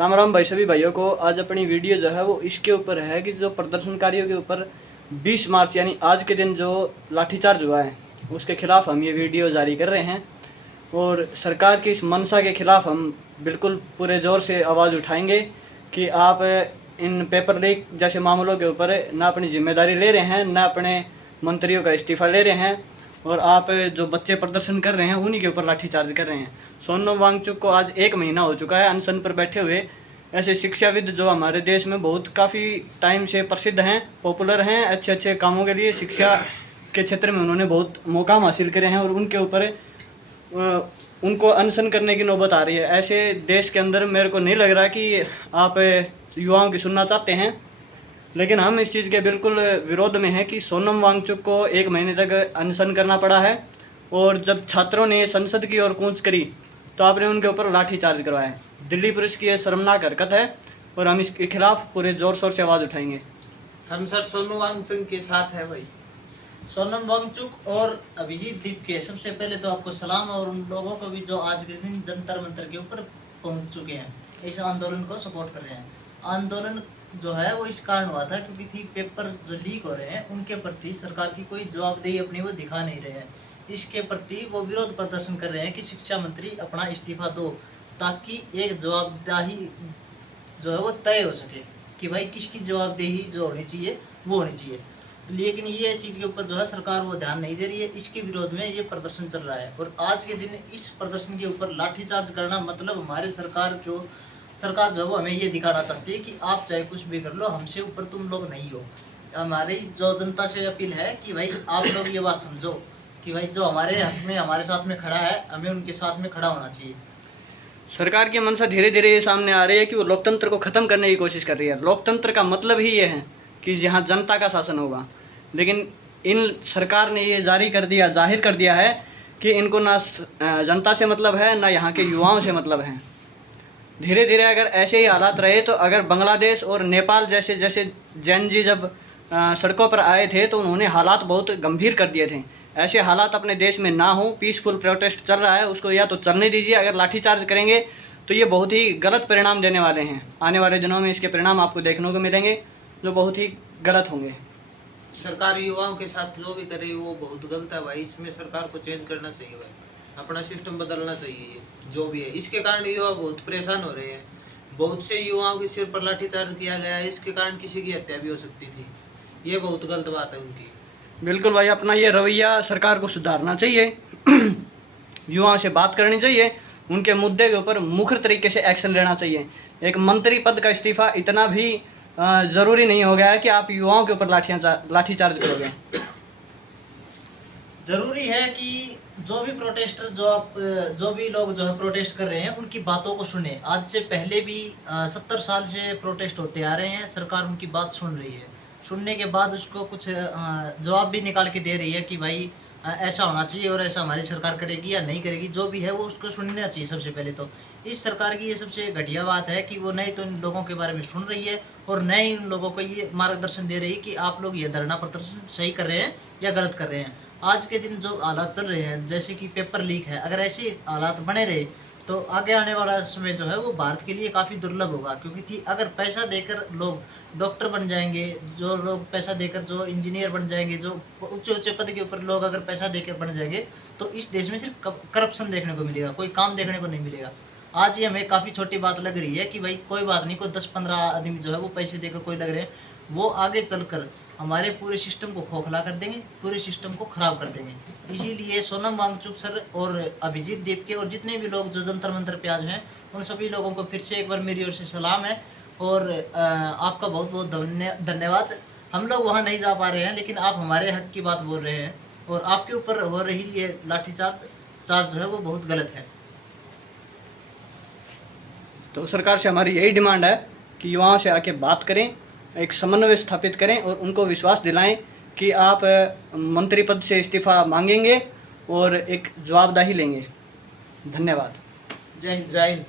राम राम भाई, सभी भाइयों को। आज अपनी वीडियो जो है वो इसके ऊपर है कि जो प्रदर्शनकारियों के ऊपर 20 मार्च यानी आज के दिन जो लाठीचार्ज हुआ है उसके खिलाफ हम ये वीडियो जारी कर रहे हैं। और सरकार की इस मंशा के खिलाफ हम बिल्कुल पूरे ज़ोर से आवाज़ उठाएंगे कि आप इन पेपर लीक जैसे मामलों के ऊपर ना अपनी जिम्मेदारी ले रहे हैं, ना अपने मंत्रियों का इस्तीफ़ा ले रहे हैं, और आप जो बच्चे प्रदर्शन कर रहे हैं उन्हीं के ऊपर लाठीचार्ज कर रहे हैं। सोनम वांगचुक को आज 1 महीना हो चुका है अनशन पर बैठे हुए। ऐसे शिक्षाविद जो हमारे देश में बहुत काफ़ी टाइम से प्रसिद्ध हैं, पॉपुलर हैं, अच्छे अच्छे कामों के लिए शिक्षा के क्षेत्र में उन्होंने बहुत मुकाम हासिल करे हैं, और उनके ऊपर उनको अनशन करने की नौबत आ रही है। ऐसे देश के अंदर मेरे को नहीं लग रहा कि आप युवाओं की सुनना चाहते हैं, लेकिन हम इस चीज़ के बिल्कुल विरोध में हैं कि सोनम वांगचुक को 1 महीने तक अनशन करना पड़ा है। और जब छात्रों ने संसद की ओर कूच करी तो आपने उनके ऊपर लाठीचार्ज करवाया है। दिल्ली पुलिस की यह शर्मनाक हरकत है और हम इसके खिलाफ पूरे ज़ोर शोर से आवाज़ उठाएंगे। हम सर सोनम वांगचुक के साथ है भाई। सोनम वांगचुक और अभिजीत दीप के सबसे पहले तो आपको सलाम, और उन लोगों को भी जो आज के दिन जंतर मंतर के ऊपर पहुंच चुके हैं, इस आंदोलन को सपोर्ट कर रहे हैं। आंदोलन जो है वो इस कारण हुआ था क्योंकि थी पेपर जो लीक हो रहे हैं उनके प्रति सरकार की कोई जवाबदेही अपनी वो दिखा नहीं रहे हैं। इसके प्रति वो विरोध प्रदर्शन कर रहे हैं कि शिक्षा मंत्री अपना इस्तीफा दो, ताकि एक जवाबदेही जो है वो तय हो सके कि भाई किसकी जवाबदेही जो होनी चाहिए वो होनी चाहिए। लेकिन ये चीज़ के ऊपर जो है सरकार वो ध्यान नहीं दे रही है। इसके विरोध में ये प्रदर्शन चल रहा है, और आज के दिन इस प्रदर्शन के ऊपर लाठीचार्ज करना मतलब हमारे सरकार जो है वो हमें ये दिखाना चाहती है कि आप चाहे कुछ भी कर लो, हमसे ऊपर तुम लोग नहीं हो। हमारी जो जनता से अपील है कि भाई आप लोग ये बात समझो कि भाई जो हमारे हक में हमारे साथ में खड़ा है, हमें उनके साथ में खड़ा होना चाहिए। सरकार की मंशा धीरे धीरे ये सामने आ रही है कि वो लोकतंत्र को ख़त्म करने की कोशिश कर रही है। लोकतंत्र का मतलब ही ये है कि यहाँ जनता का शासन होगा, लेकिन इन सरकार ने ये जाहिर कर दिया है कि इनको ना जनता से मतलब है, ना यहाँ के युवाओं से मतलब है। धीरे धीरे अगर ऐसे ही हालात रहे तो अगर बांग्लादेश और नेपाल जैसे जैन जी जब सड़कों पर आए थे तो उन्होंने हालात बहुत गंभीर कर दिए थे। ऐसे हालात अपने देश में ना हो। पीसफुल प्रोटेस्ट चल रहा है, उसको या तो चलने दीजिए। अगर लाठीचार्ज करेंगे तो ये बहुत ही गलत परिणाम देने वाले हैं। आने वाले दिनों में इसके परिणाम आपको देखने को मिलेंगे जो बहुत ही गलत होंगे। सरकार युवाओं के साथ जो भी करे वो बहुत गलत है भाई। इसमें सरकार को चेंज करना चाहिए भाई, अपना सिस्टम बदलना चाहिए जो भी है। इसके कारण युवा बहुत परेशान हो रहे हैं। बहुत से युवाओं के सिर पर लाठीचार्ज किया गया है, इसके कारण किसी की हत्या भी हो सकती थी। ये बहुत गलत बात है उनकी। बिल्कुल भाई, अपना ये रवैया सरकार को सुधारना चाहिए। युवाओं से बात करनी चाहिए, उनके मुद्दे के ऊपर मुखर तरीके से एक्शन लेना चाहिए। एक मंत्री पद का इस्तीफा इतना भी ज़रूरी नहीं हो गया है कि आप युवाओं के ऊपर लाठीचार्ज करोगे। जरूरी है कि जो भी प्रोटेस्टर जो भी लोग जो है प्रोटेस्ट कर रहे हैं उनकी बातों को सुने। आज से पहले भी 70 साल से प्रोटेस्ट होते आ रहे हैं, सरकार उनकी बात सुन रही है। सुनने के बाद उसको कुछ जवाब भी निकाल के दे रही है कि भाई ऐसा होना चाहिए और ऐसा हमारी सरकार करेगी या नहीं करेगी। जो भी है वो उसको सुनना चाहिए। सबसे पहले तो इस सरकार की ये सबसे घटिया बात है कि वो नहीं तो इन लोगों के बारे में सुन रही है और न ही इन लोगों को ये मार्गदर्शन दे रही है कि आप लोग ये धरना प्रदर्शन सही कर रहे हैं या गलत कर रहे हैं। आज के दिन जो हालात चल रहे हैं जैसे कि पेपर लीक है, अगर ऐसे हालात बने रहे तो आगे आने वाला समय जो है वो भारत के लिए काफ़ी दुर्लभ होगा। क्योंकि अगर पैसा देकर लोग डॉक्टर बन जाएंगे, जो लोग पैसा देकर जो इंजीनियर बन जाएंगे, जो ऊंचे ऊंचे पद के ऊपर लोग अगर पैसा देकर बन जाएंगे तो इस देश में सिर्फ करप्शन देखने को मिलेगा, कोई काम देखने को नहीं मिलेगा। आज ये हमें काफ़ी छोटी बात लग रही है कि भाई कोई बात नहीं, कोई 10-15 आदमी जो है वो पैसे देकर कोई लग रहे हैं, वो आगे चलकर हमारे पूरे सिस्टम को खोखला कर देंगे, पूरे सिस्टम को ख़राब कर देंगे। इसीलिए सोनम वांगचुक सर और अभिजीत दीप के और जितने भी लोग जो जंतर मंतर पे आज हैं उन सभी लोगों को फिर से एक बार मेरी ओर से सलाम है। और आपका बहुत बहुत धन्यवाद। हम लोग वहाँ नहीं जा पा रहे हैं, लेकिन आप हमारे हक की बात बोल रहे हैं, और आपके ऊपर हो रही ये लाठीचार्ज जो है वो बहुत गलत है। तो सरकार से हमारी यही डिमांड है कि युवाओं से आके बात करें, एक समन्वय स्थापित करें और उनको विश्वास दिलाएं कि आप मंत्री पद से इस्तीफ़ा मांगेंगे और एक जवाबदेही लेंगे। धन्यवाद। जय हिंद। जय हिंद।